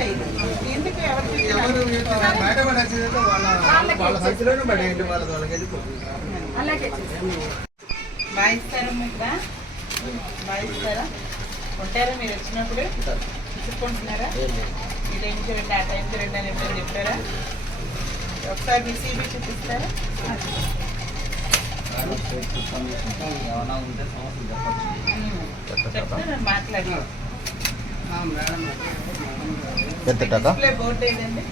చేయదు. ఎందుకు ఎవరికి బాగా ఇస్తారా మీకు? బాగా ఇస్తారా? ఉంటారా మీరు వచ్చినప్పుడు? ఇచ్చుకుంటున్నారా? ఈ టైంకి రండి, ఆ టైంకి రండి అని ఎప్పుడైనా చెప్పారా? ఒకసారి మీ సీబీ చూపిస్తారా? చెప్తారా? మాట్లాడి డిస్ప్లే బోర్డు ఏదండి?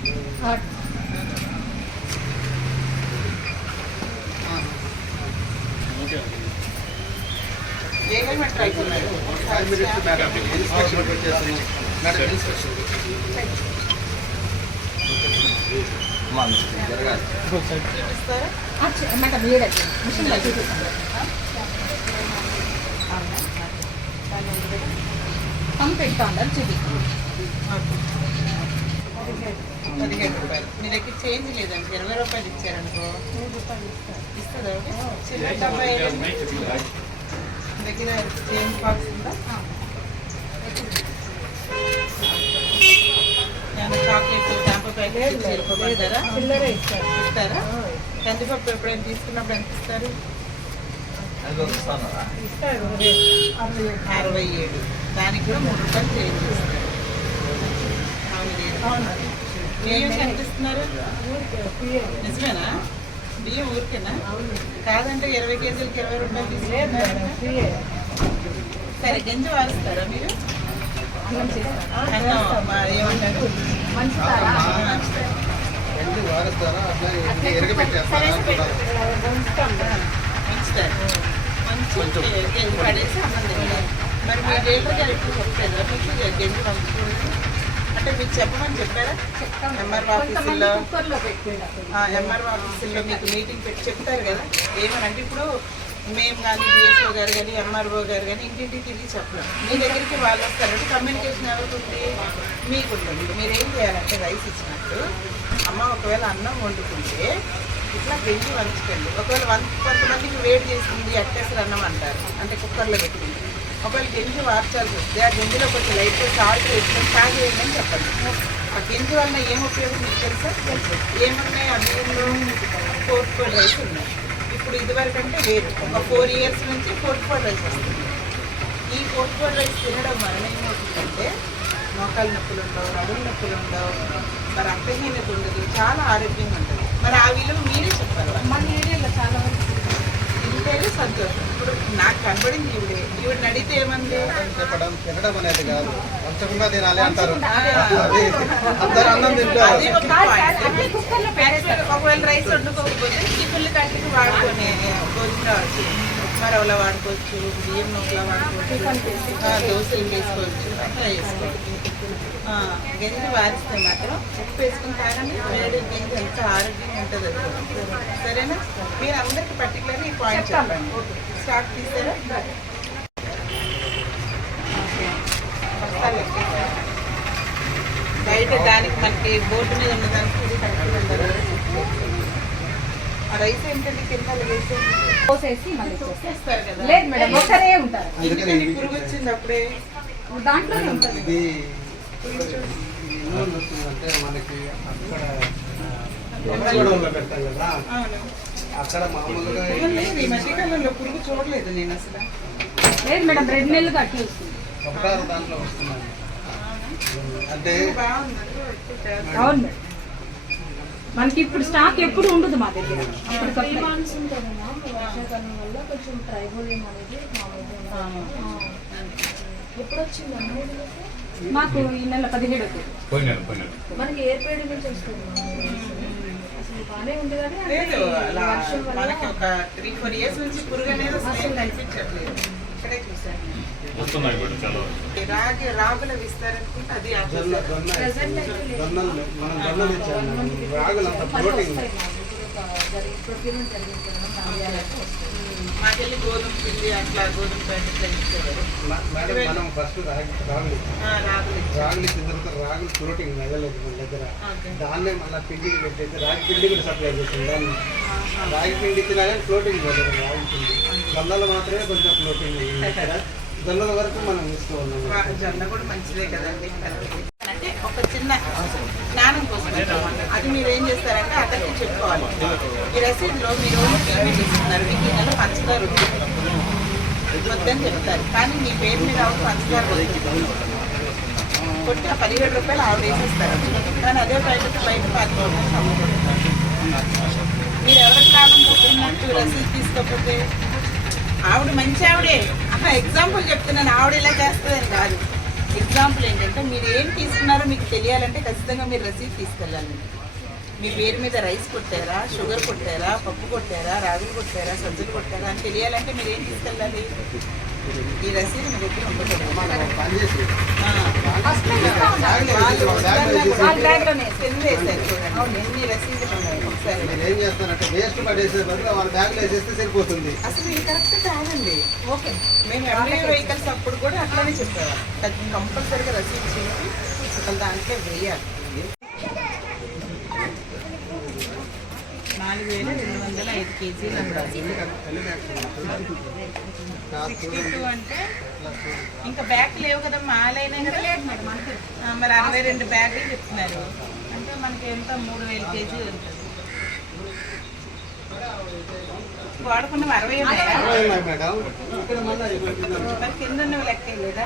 ఏమేమి ట్రై చేయాలి? పెట్టాలి చూపిస్తాను. 17 రూపాయలు. మీ దగ్గర చేంజ్ లేదండి, 20 రూపాయలు ఇచ్చారనుకో ఇస్తుందా? చిన్న డబ్బా ఏదండి దగ్గర? చేంజ్ బాక్స్ ఉందా? చాక్లెట్ ట్యాంపర్ ప్యాకెట్ చేరుకోమంటారా? ఇస్తారా? కందిపప్పు ఎప్పుడైనా తీసుకున్నప్పుడు ఎంత ఇస్తారు? 67. దానికి కూడా 3 రూపాయలు చేంజ్ ఇస్తారు. బియ్యం ఎంత ఇస్తున్నారు? నిజమేనా? బియ్యం ఊరికేనా? కాదంటే 20 కేజీలకి 20 రూపాయలు తీసుకుంటారు. సరే, గింజ వారుస్తారా మీరు? ఏమంటారు? మంచి గింజ పడేసి అన్నం. మరి మీ డేటర్ గారు ఎక్కువ చెప్పారా మీకు గింజ పంపుతుంది అంటే? మీకు చెప్పమని చెప్పారా? ఎంఆర్ఓ ఆఫీసుల్లో మీకు మీటింగ్ పెట్టి చెప్తారు కదా ఏమనంటే, ఇప్పుడు మేము కానీ డిఎస్ఓ గారు కానీ ఎంఆర్ఓ గారు కానీ ఇంటింటికి తిరిగి చెప్పలేము. మీ దగ్గరికి వాళ్ళు వస్తారంటే కమ్యూనికేషన్ ఎవరికి ఉంది? మీకు ఉంటుంది. మీరు ఏం చేయాలంటే రైస్ ఇచ్చినట్టు అమ్మ ఒకవేళ అన్నం వండుకుంటే ఇట్లా గెంజి వంచుకోండి. ఒకవేళ కొంతమందికి వేడి చేసింది అట్టేసరి అన్నం అంటారు, అంటే కుక్కర్లో పెట్టుకుంది. ఒకవేళ గెంజి వార్చాల్సి వస్తే ఆ గెంజిలో కొంచెం లైట్గా సాల్ట్ వేసుకొని తాగి వేయమని చెప్పండి. ఆ గెంజి వల్ల ఏం ఉపయోగం మీకు తెలుసా? ఏమున్నాయి? ఆ బియ్యంలో 4 రైస్ ఉన్నాయి. ఇప్పుడు ఇదివరకు అంటే వేరు. ఒక 4 years నుంచి 4 రైస్ వస్తుంది. ఈ 4 రైస్ తినడం వలన ఏమవుతుందంటే మోకాలు నొప్పులు ఉండవు, నడుము నొప్పులు ఉండవు, మరి రక్తహీనత ఉండదు, చాలా ఆరోగ్యంగా ఉంటుంది. మరి ఆ విలువ మీరే చెప్పాలి. మన ఏరియాలో చాలా వరకు ఇంటేనే సంతోషం. ఇప్పుడు నాకు కనబడింది ఈవిడ అడిగితే ఏమంది? చెప్పడం తినడం అనేది కాదు, వంచకుండా తినాలి అంటారు. ఒకవేళ రైస్ వండుకోకపోతే టిఫిన్లు కట్టికి వాడుకొని భోజనం రావచ్చు, మరవలా వాడుకోవచ్చు, బియ్యం నూకలా వాడుకోవచ్చు, దోశలు వేసుకోవచ్చు, అట్లా వేసుకోవచ్చు. గింజ వారిస్తే మాత్రం ఉప్పు వేసుకుని తాగండి. వేడి గింజ ఎంత ఆరోగ్యంగా ఉంటుంది అది. సరేనా? మీరు అందరికి పర్టికులర్గా ఈ పాయింట్ చెప్పండి. స్టార్ట్ తీసారా? బయట దానికి మనకి బోర్డు మీద ఉన్నదానికి ఇది కరెక్ట్గా ఉండాలి. ఆ రైస్ ఏంటంటే కింద వేసేసి ఇస్తారు కదా. పురుగు వచ్చింది అప్పుడే దాంట్లోనే ఉంటుంది. అంటే మనకి పెడతాం కదా, అక్కడ మామూలుగా ఈ మధ్యకాలంలో పురుగు చూడలేదు నేను అసలు. లేదు మేడం, 2 నెలలుగా అట్లా వస్తుంది. ఒకటారు దాంట్లో వస్తున్నాను అంటే అవును మేడం. మనకి ఇప్పుడు స్టాక్ ఎప్పుడు ఉండదు మా దగ్గర. వర్షాకాలం వల్ల కొంచెం ట్రైబోలియం అనేది ఎప్పుడు వచ్చిందమ్మా? మాకు ఈ నెల 17 మనకి ఏర్పేడి నుంచి వస్తుంది. అసలు బాగానే ఉంది కానీ లేదు, మనకి ఒక 3-4 years నుంచి పురుగు అనేది అసలు కనిపించట్లేదు. ఇక్కడే చూసాను. రాగుల విస్తారనుకుంటే అది మాకెళ్ళి గోధుమ పిండి అట్లా గోధుమ ప్యాకెట్లు ఇచ్చేవారు. రాగులు ఇచ్చిన తర్వాత రాగులు ఫ్లోటింగ్ వెళ్ళలేదు మన దగ్గర. దాన్నే మళ్ళీ పిండికి పెట్టేసి రాగి పిండి కూడా సప్లై చేస్తుంది. దాన్ని రాగి పిండి ఇచ్చినా కానీ ఫ్లోటింగ్ వెళ్ళదు. రాగి పిండి జొన్నలు మాత్రమే కొంచెం ఫ్లోటింగ్. జొన్నల వరకు మనం ఇస్తూ ఉన్నాం. జొన్న కూడా మంచిదే కదండి. అంటే ఒక చిన్న అది మీరు ఏం చేస్తారంటే అతనికి చెప్పుకోవాలి. ఈ రసీదులో మీరు పేమెంట్ ఇస్తున్నారు, మీకు ఈ నెల పంచదార వద్దని చెప్తారు, కానీ మీ పేరు మీద ఆవిడ పంచదార కొట్టి ఆ 17 రూపాయలు ఆవిడ వేసేస్తారు. కానీ అదే బయట 10 రూపాయలు అమ్ముకుంటారు. మీరు ఎవరికి లాభం పోతున్నట్టు రసీదు తీసుకోకపోతే? ఆవిడ మంచి ఆవిడే, ఎగ్జాంపుల్ చెప్తున్నాను, ఆవిడ ఇలా చేస్తుందని కాదు. ఎగ్జాంపుల్ ఏంటంటే మీరు ఏం తీసుకున్నారో మీకు తెలియాలంటే ఖచ్చితంగా మీరు రసీదు తీసుకెళ్ళాలి. మీ పేరు మీద రైస్ కొట్టారా, షుగర్ కొట్టారా, పప్పు కొట్టారా, రాగులు కొట్టారా, సజ్జలు కొట్టారా అని తెలియాలంటే మీరు ఏం తీసుకెళ్ళాలి? ఈ రసీదు మీ దగ్గర ఉండకూడదు. ఎన్ని రసీదులు ఉన్నాయి ఒకసారి. ఏం చేస్తారంటే వేస్ట్ పడేసే బదులు వాళ్ళ బ్యాగ్లో వేసేస్తే సరిపోతుంది. అసలు ఇది కరెక్ట్ కాదండి. ఓకే, మేము ఎంప్లాయీ వెహికల్స్ అప్పుడు కూడా అట్లానే చెప్పేవాళ్ళం, కంపల్సరీగా రసీదు చేసి అసలు దాంట్లో వేయాలి. 4,205 కేజీలు అందాలి. 62 అంటే ఇంకా బ్యాగ్ లేవు కదా, మాలైనా లేదు మేడం. మరి 62 బ్యాగులు చెప్తున్నారు అంటే మనకి ఎంత 3,000 కేజీలు ఉంటుంది. వాడుకున్నవి 60 ఉన్నాయా? మేడం ఇక్కడ మళ్ళీ మరి కింద ఉన్నవి లెక్క లేదా?